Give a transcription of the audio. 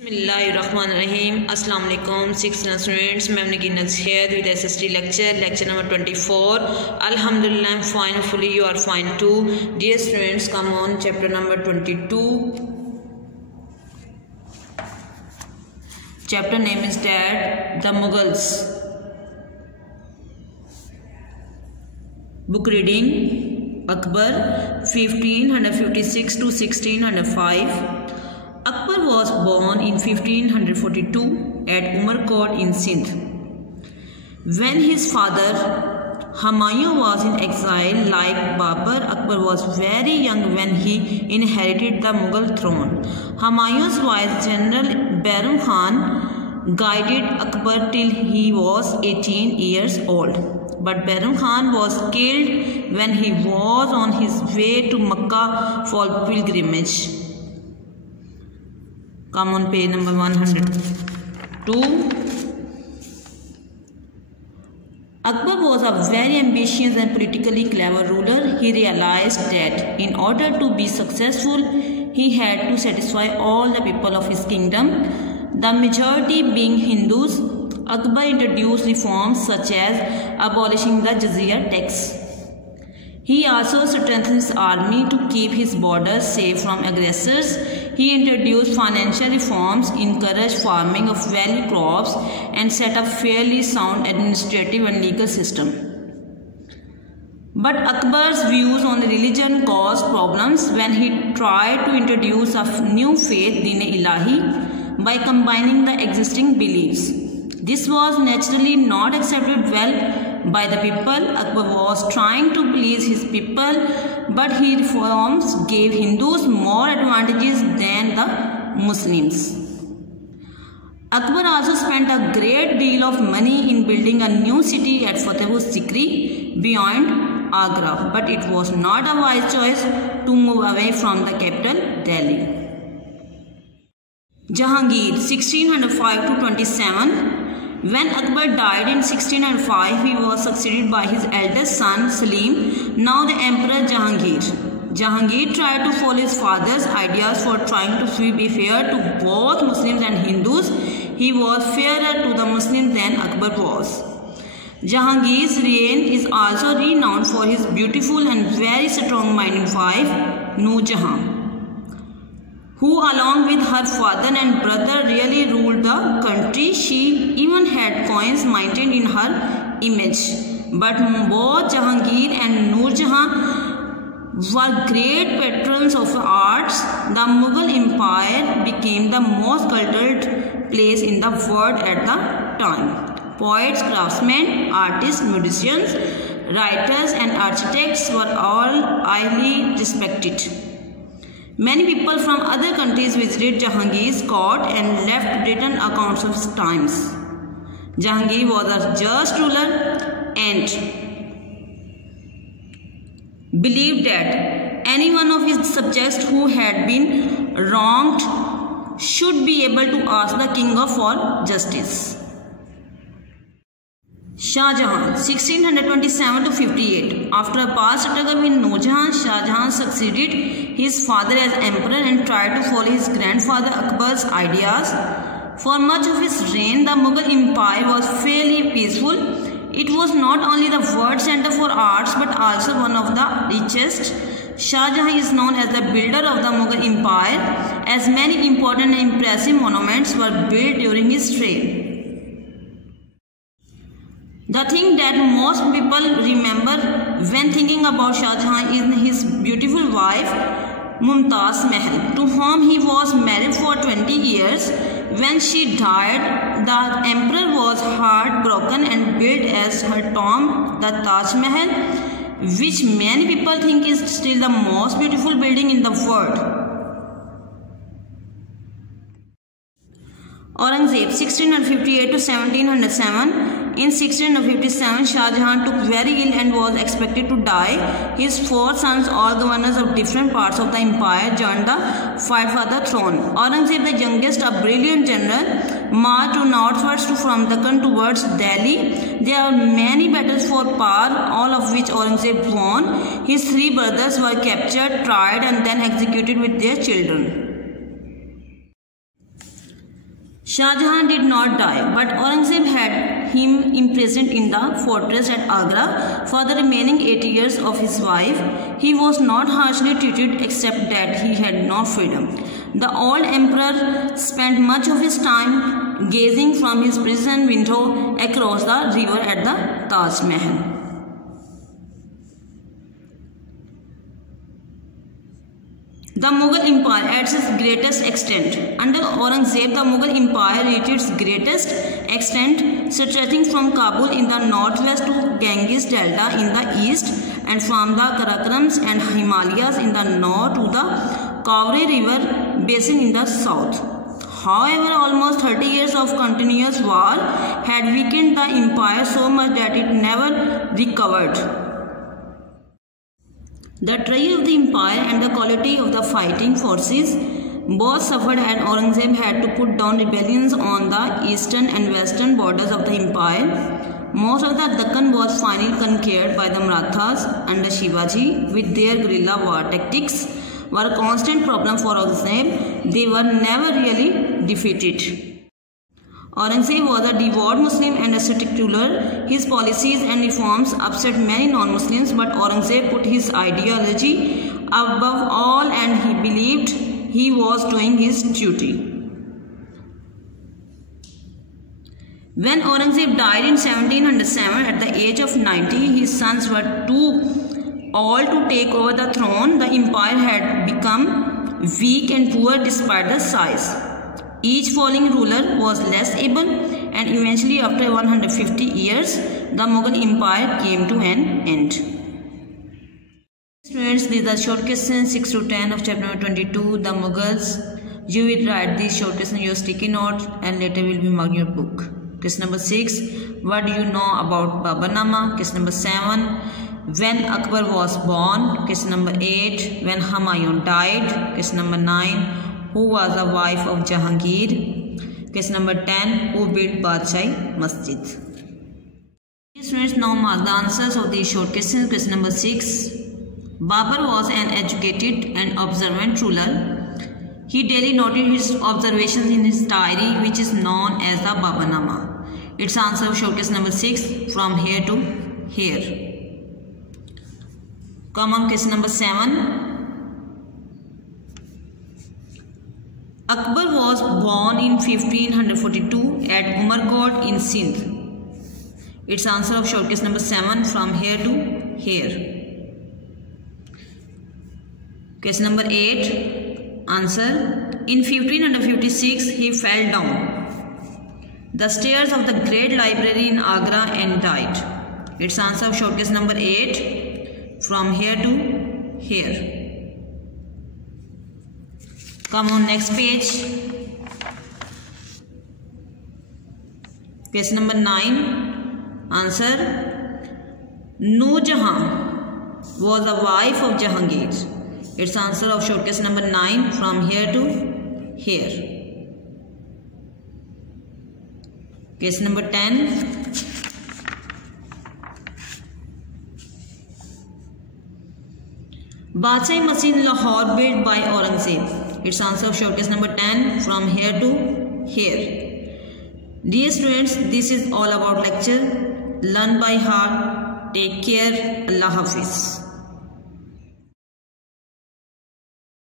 Bismillahirrahmanirrahim. Assalamu alaikum 6th students. मैं Nagina's here with SST lecture number 24. Alhamdulillah, I'm fine. Hopefully you are fine too. Dear students, come on, chapter number 22. Chapter name is that The Mughals. Book reading Akbar 1556 to 1605. Akbar was born in 1542 at Umarkot in Sindh. When his father Humayun was in exile like Babur, Akbar was very young when he inherited the Mughal throne. Humayun's vice general Bayram Khan guided Akbar till he was 18 years old. But Bayram Khan was killed when he was on his way to Makkah for pilgrimage. Come on page number 102. Akbar was a very ambitious and politically clever ruler. He realized that in order to be successful, he had to satisfy all the people of his kingdom, the majority being Hindus. Akbar introduced reforms such as abolishing the jizya tax. He also strengthened his army to keep his borders safe from aggressors. He introduced financial reforms, encouraged farming of value crops, and set up fairly sound administrative and legal system. But Akbar's views on religion caused problems when he tried to introduce a new faith, Din-e-Ilahi, by combining the existing beliefs. This was naturally not accepted well by the people. Akbar was trying to please his people, but his reforms gave Hindus more advantages than the Muslims. Akbar also spent a great deal of money in building a new city at Fatehpur Sikri beyond Agra, but it was not a wise choice to move away from the capital, Delhi. Jahangir 1605 to 27. When Akbar died in 1605, he was succeeded by his eldest son Salim, now the Emperor Jahangir. Jahangir tried to follow his father's ideas for trying to be fair to both Muslims and Hindus. He was fairer to the Muslims than Akbar was. Jahangir's reign is also renowned for his beautiful and very strong-minded wife, Noor Jahan, who along with her father and brother really ruled the country. She even had coins minted in her image. But both Jahangir and Noor Jahan were great patrons of arts. The Mughal Empire became the most cultured place in the world at the time. Poets, craftsmen, artists, musicians, writers and architects were all highly respected. Many people from other countries visited Jahangir's court and left written accounts of his times. Jahangir was a just ruler and believed that any one of his subjects who had been wronged should be able to ask the king for justice. Shah Jahan 1627 to 58. After a past struggle with Noor Jahan, Shah Jahan succeeded his father as emperor and tried to follow his grandfather Akbar's ideas. For much of his reign, the Mughal Empire was fairly peaceful. It was not only the world center for arts but also one of the richest. Shah Jahan is known as the builder of the Mughal Empire, as many important and impressive monuments were built during his reign. The thing that most people remember when thinking about Shah Jahan is his beautiful wife Mumtaz Mahal, to whom he was married for 20 years. When she died, the emperor was heartbroken and built as her tomb the Taj Mahal, which many people think is still the most beautiful building in the world. Aurangzeb 1658 to 1707. In 1657, Shah Jahan took very ill and was expected to die. His four sons, all governors of different parts of the empire, joined the fight for the throne. Aurangzeb, the youngest, a brilliant general, marched northwards from Deccan towards Delhi. There are many battles for power, all of which Aurangzeb won. His three brothers were captured, tried, and then executed with their children. Shah Jahan did not die, but Aurangzeb had him imprisoned in the fortress at Agra for the remaining 8 years of his life. He was not harshly treated except that he had no freedom. The old emperor spent much of his time gazing from his prison window across the river at the Taj Mahal. The Mughal Empire at its greatest extent. Under Aurangzeb, the Mughal Empire reached its greatest extent, stretching from Kabul in the northwest to Ganges Delta in the east, and from the Karakorams and Himalayas in the north to the Kaveri River basin in the south. However, almost 30 years of continuous war had weakened the empire so much that it never recovered. The trail of the empire and the quality of the fighting forces both suffered, and Aurangzeb had to put down rebellions on the eastern and western borders of the empire. Most of the Deccan was finally conquered by the Marathas under Shivaji. With their guerrilla war tactics were a constant problem for Aurangzeb. They were never really defeated. Aurangzeb was a devout Muslim and ascetic ruler. His policies and reforms upset many non-Muslims, but Aurangzeb put his ideology above all and he believed he was doing his duty. When Aurangzeb died in 1707 at the age of 90, his sons were too old to take over the throne. The empire had become weak and poor despite the size. Each falling ruler was less able, and eventually after 150 years, the Mughal Empire came to an end. Students, these are short questions 6 to 10 of chapter number 22, the Mughals. You will write these short questions in your sticky notes and later will be marked in your book. Question number 6, what do you know about Babarnama? Question number 7, when Akbar was born? Question number 8, when Humayun died? Question number 9, who was the wife of Jahangir? Question number 10, who built Badshai Masjid? Students, now mark the answers of these short questions. Question number 6, Babur was an educated and observant ruler. He daily noted his observations in his diary, which is known as the Babarnama. Its answer of short question number 6, from here to here. Come on, question number 7. Akbar was born in 1542 at Umarkot in Sindh. Its answer of short question number 7, from here to here. Question number 8, answer, in 1556 he fell down the stairs of the great library in Agra and died. Its answer of short question number 8, from here to here. Come on, next page. Question number 9, answer, Noor Jahan was the wife of Jahangir. Its answer of short question number 9, from here to here. Question number 10. Badshai Masjid Lahore built by Aurangzeb. Its answer of short question number 10, from here to here. Dear students, this is all about lecture. Learn by heart. Take care. Allah Hafiz.